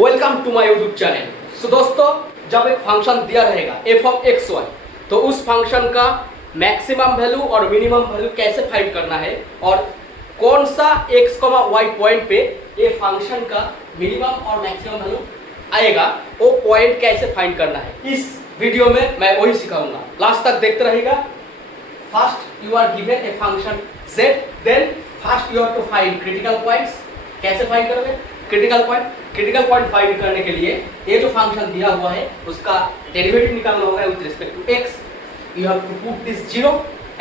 Welcome to my YouTube channel. So दोस्तों, जब एक फंक्शन दिया रहेगा एफ ऑफ एक्स वाई, तो उस फंक्शन का मैक्सिमम वैल्यू और मिनिमम वैल्यू कैसे फाइंड करना है और कौन सा एक्स वाई पॉइंट पे ये फंक्शन का मिनिमम और मैक्सिमम वैल्यू आएगा, वो पॉइंट कैसे फाइंड करना है, इस वीडियो में मैं वही सिखाऊंगा। लास्ट तक देखते रहेगा। First you are given a function z, then first you have to find critical points. कैसे फाइंड करोगे क्रिटिकल पॉइंट फाइंड करने के लिए ये जो फंक्शन दिया हुआ है उसका डेरिवेटिव निकालना होगा with respect to x। You have to put this 0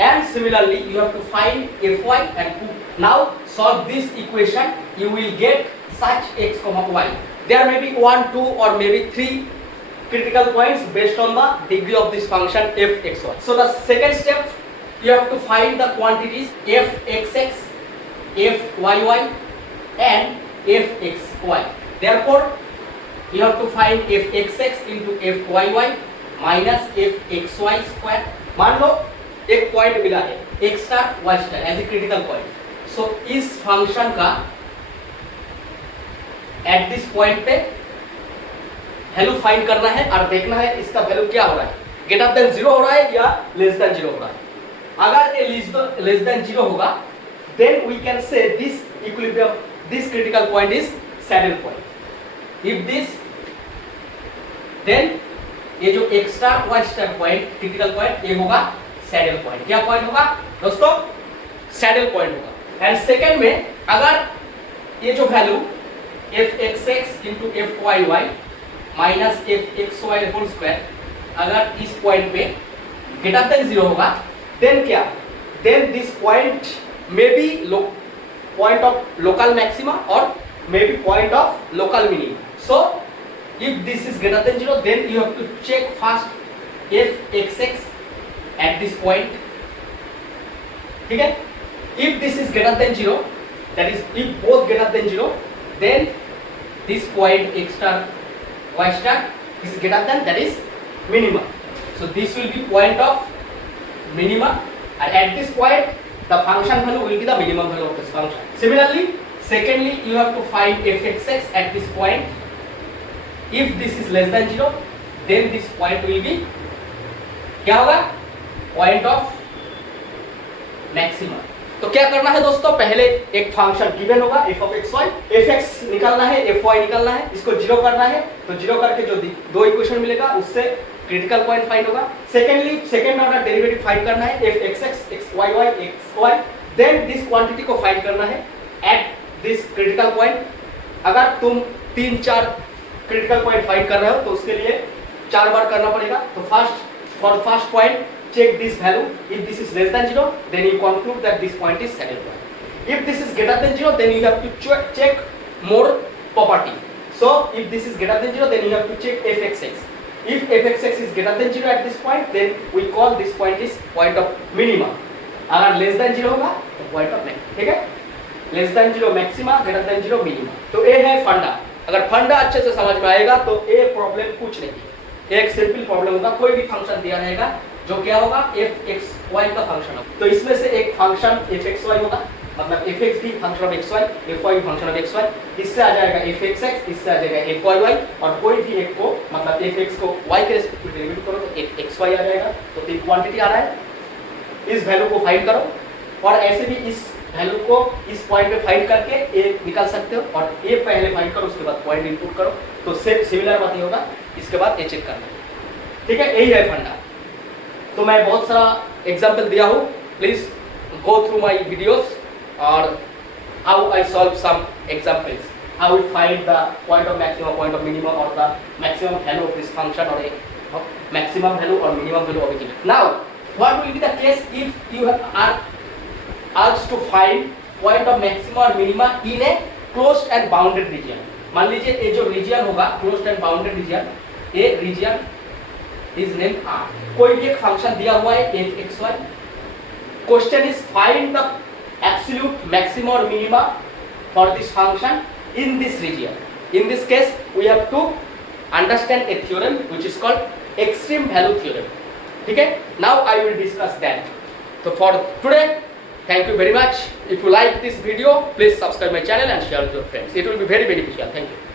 and similarly you have to find fy and put, now solve this equation, you will get such x y. There may be 1, 2 or maybe 3 critical points based on the degree of this function fxy. So the second step, you have to find the quantities fxx, fyy and fxy. Therefore you have to find fxx into fyy minus fxy square. मान लो एक point मिला है x star y star as a critical point. So इस function का at this point पे value find करना है और देखना है इसका वैल्यू क्या हो रहा है, ग्रेटर देन 0 हो रहा है या लेस देन 0 हो रहा है। अगर ये लेस देन 0 होगा then we can say this equilibrium, this critical point is saddle point. If this, then ये जो x star y star point critical point ये होगा सैडल पॉइंट। क्या पॉइंट होगा दोस्तों? सैडल पॉइंट होगा। एंड सेकंड में अगर ये जो value fxx into fyy minus fxy whole square अगर इस पॉइंट पे ग्रेटर देन 0 होगा, देन क्या, then this point may be point of local maxima और may be point of local minima. So if this is greater than 0, then you have to check first fxx at this point, ठीक है। if this is greater than 0, that is if both greater than 0, then this point x star y star is greater than, that is minimum. So this will be point of minima, and at this point the function value will be the minimum value of this function. Similarly, secondly you have to find fxx at this point. If this is less than 0, then this point will be क्या होगा, point of maximum. तो क्या करना है दोस्तों, पहले एक function given होगा f of x y, fx निकालना है, fy निकालना है, इसको 0 करना है। तो 0 करके जो दो इक्वेशन मिलेगा उससे क्रिटिकल पॉइंट फाइंड होगा। Secondly second order derivative find करना है fxx, xyy, xy, then this quantity को फाइंड करना है एट दिस क्रिटिकल पॉइंट। अगर तुम 3-4 क्रिटिकल पॉइंट फाइंड कर रहे हो तो उसके लिए 4 बार करना पड़ेगा। तो for first point check this value. If this is less than 0, then you conclude that this point is saddle point. If this is greater than 0, then you have to check more property. So if this is greater than 0, then you have to check fxx. If fxx is greater than 0 at this point, then we call this point is point of minimum. अगर less than 0 होगा तो point of maximum, ठीक है। less than 0 maxima, greater than 0 minimum. तो ये है फंडा। अगर फंडा अच्छे से समझ में आएगा तो ये प्रॉब्लम कुछ नहीं है, एक सिंपल प्रॉब्लम होगा। कोई भी फंक्शन दिया रहेगा जो क्या होगा fxy का फंक्शन होगा, तो इसमें से एक फंक्शन fxy होगा, मतलब fx भी फंक्शन ऑफ xy, fy भी फंक्शन ऑफ xy, इससे आ जाएगा fxx, इससे आ जाएगा fyy, और कोई भी एक को मतलब fx को y के रेस्पेक्ट में डेरिवेट करो तो xy आ जाएगा। तो तीन क्वांटिटी आ रहा है, इस वैल्यू को फाइंड करो और ऐसे भी इस वैल्यू को इस पॉइंट पे फाइंड करके ए निकाल सकते हो, और ए पहले फाइंड करो उसके बाद पॉइंट इनपुट करो, तो सेम सिमिलर बात ही होगा। इसके बाद ए चेक करना, ठीक है, यही है फंडा। तो मैं बहुत सारा एग्जांपल दिया हूँ, please go through my videos और how I solve some examples, how we find the point of maximum, point of minimum और the maximum value of this function और मैक्सिमम वैल्यू और minimum value of it. Now what will be the case if you are asked to find point of maximum और minima in a closed and bounded region। मान लीजिए ये जो reason होगा closed and bounded region, ये reason is named R। कोई भी एक फंक्शन दिया हुआ है fxy, question is find the absolute maximum और minima for this function in this region. In this case we have to understand a theorem which is called extreme value theorem, ठीक है। Now I will discuss that. तो for today, thank you very much. If you like this video, please subscribe my channel and share with your friends. It will be very beneficial. Thank you.